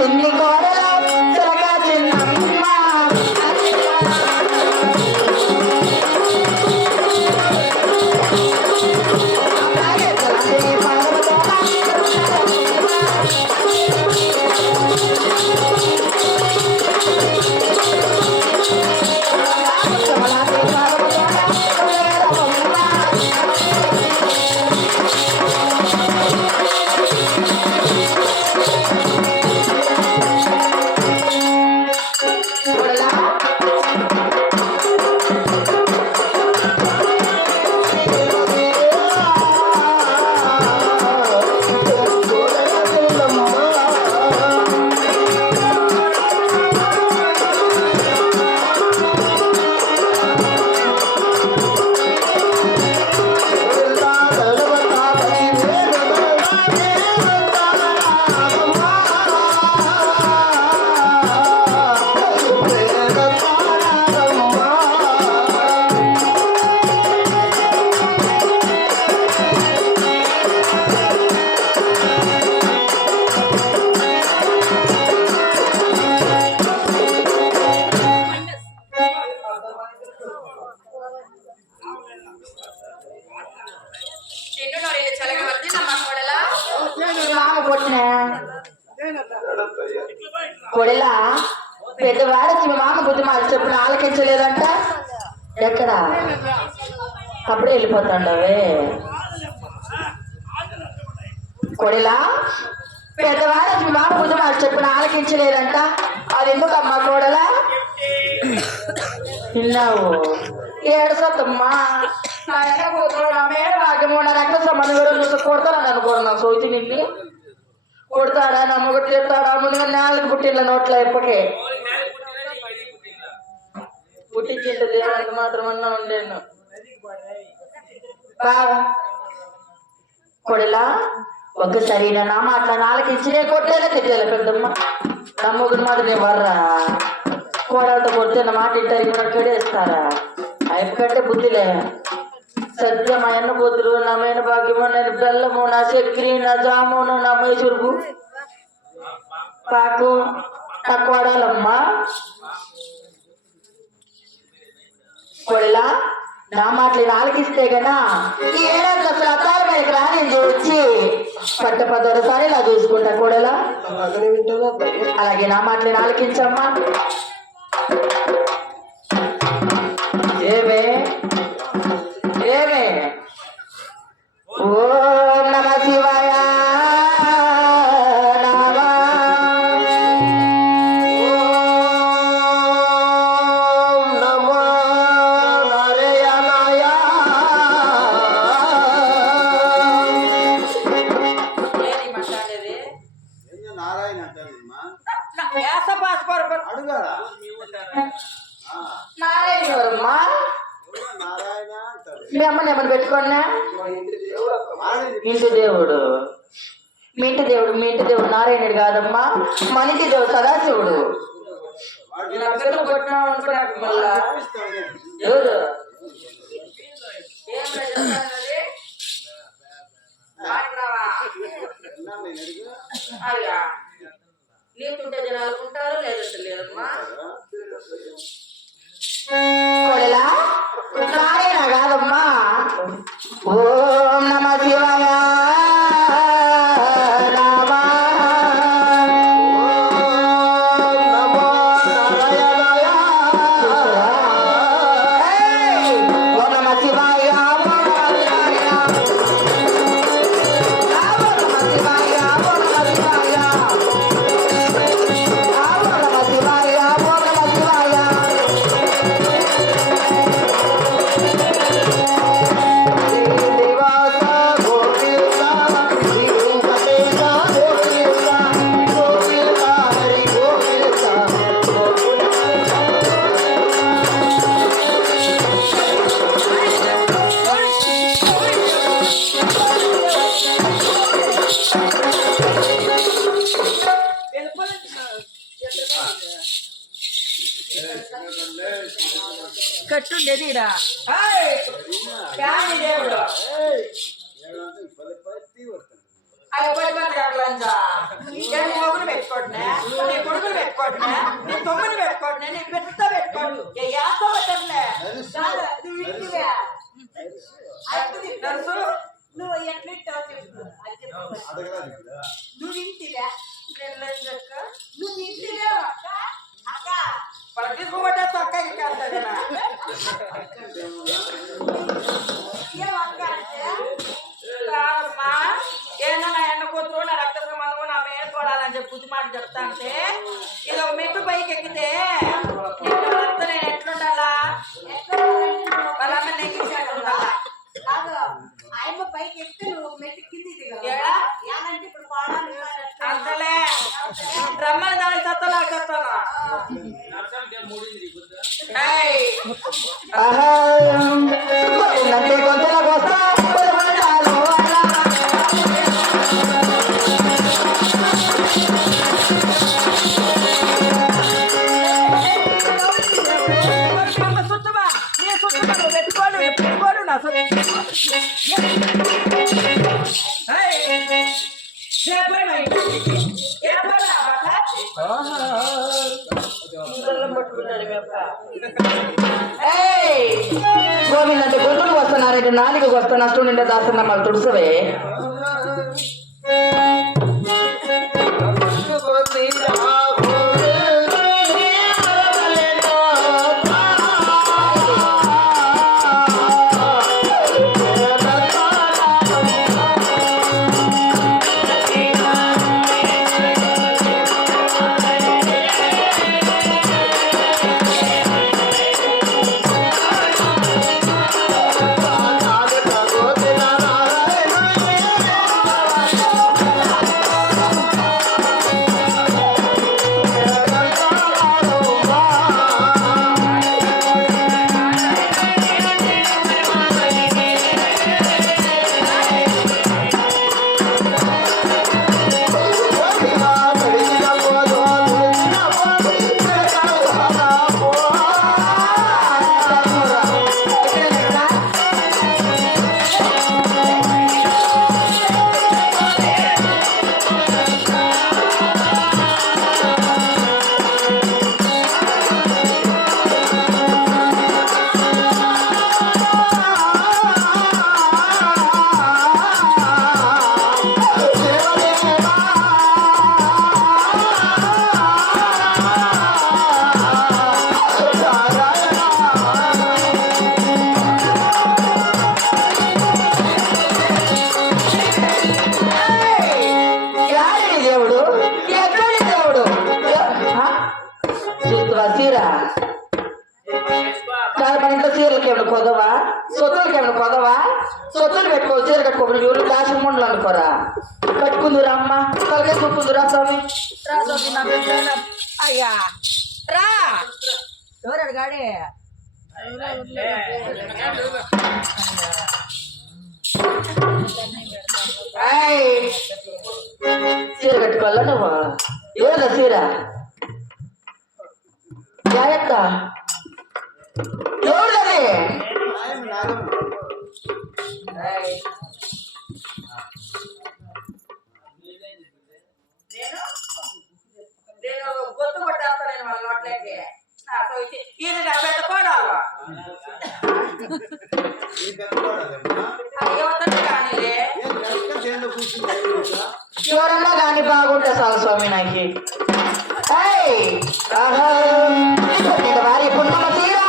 చిన్ని కోడల చిలక చిన్నమ్మ కొడలా పెద్దవాడొచ్చి మీ మామ బుద్ధి మాట చెప్పిన ఆలకించలేదంట ఎక్కడ అప్పుడే వెళ్ళిపోతాండవే కొడలా పెద్దవాడొచ్చి మీ మామ బుద్ధి మాట చెప్పిన ఆలకించలేదంట అది ఎందుకమ్మా కొడలా విన్నావు ఏడుసమ్మా నా ఎన్న కూతురు నా మేడ భాగ్యము నా రక్త సంబంధం కూడా చూసి కొడతానని అనుకోను సోచి నిన్ను కొడతాడా నా మొగడు చెప్తాడా ముందుగా నాలుగు పుట్టిన నోట్ల ఎప్పకే పుట్టించింటే దేవునికి మాత్రమన్నా ఉండేను కొడలా ఒక్కసారి నా మాటల నాలుగు ఇచ్చినే కొట్టేలా తిట్టాలి పెద్దమ్మ నా మొగుడు మాట నేను వర్రా కోడలతో కొడితే నా మాట ఇంటారు ఇక్కడ కడేస్తారా అయిపోకంటే బుద్ధిలే సత్యం అన్న బుద్ధులు నా మేన భాగ్యము నేను బెల్లము నా చక్కెరి నా జామును నా మైసూరుపు పాకు నా కోడాలమ్మా కొడలా నా మాటలు ఆలకిస్తే గనా ఏడాది అసలు అత్తారి మీదకి రాని వచ్చి పట్టపదొరసారి ఇలా చూసుకుంటా కొడలా అలాగే నా మాటలు ఆలకించమ్మా ఏమే ఏమే ఓ నమ శివాయ నారాయణమ్మా మీ అమ్మని ఏమని పెట్టుకున్నా ఇంటి దేవుడు మీ ఇంటి దేవుడు మీ ఇంటి దేవుడు నారాయణుడు కాదమ్మా మన ఇంటి దేవుడు సదాశివుడు కొట్టినావు అనుకున్నాక మళ్ళా ఎవరు నీకుంటే జనాలు ఉంటారు లేదంటే లేదమ్మా కొడలా నారాయణ కాదమ్మా ఓం నమ శివాయ కట్టుండేది పెట్టుకోండి పెట్టుకోండి, నీ కొడుకులు పెట్టుకోండి, నీ తొమ్మిది పెట్టుకోండి, నీ పెద్ద పెట్టుకోండి. యాతో పెట్టలే నర్సు నువ్వు ఎట్లా నువ్వు ఇంటివా నువ్వు ఇంటివా అక్క అక్క పడ తీసుకోబట్టే చక్కగా కాదు కదా ఏం అక్క అంటే రాదమ్మా. ఏదన్నా ఎండ కూతురు నా రక్త సంబంధం నా మీద చూడాలని చెప్పి బుద్ధి మాట చెప్తా అంటే ఇది ఒక మెట్టు పైకి ఎక్కితే నేను ఎట్లుండాలా వాళ్ళ అమ్మ నెగ్గించాడు ఉండాలా కాదు ఆయమ్మ పైకి ఎక్కితే నువ్వు మెట్టు కింది దిగవు ఏడా ఏనంటే ఇప్పుడు పాడాలి అంతలే బ్రహ్మని దానికి సత్తలా చెప్తాను. సుత్తమా నీ సుత్తమా నువ్వు పెట్టుకోను పెట్టుకోను నా గోవిందంటే గొంతులకు వస్తున్నారంటే నాలుగు వస్తున్నా నిండా దాస్తున్నా మళ్ళీ తుడుసవే కొదవా సొత్తులకి ఏమైనా కొదవా సొత్తులు పెట్టుకో చీర కట్టుకోకుండా ఎవరు దాచి ముండలు అనుకోరా కట్టుకుందురా అమ్మ తలకే చూపుకుందురా స్వామి రా స్వామి నా బిడ్డ అయ్యా రా ఎవరాడు గాడి చీర కట్టుకోవాలా నువ్వు ఏదా చీర జాగ్రత్త ఎవరిది నేను గొత్తు కొట్టేస్తాను నేను వాళ్ళ నోట్లకి ఈయన డెబ్బై కోడాలు ఎవరన్నా కానీ బాగుంటా చాలు స్వామి నాకు భార్య పున్నమ తీరా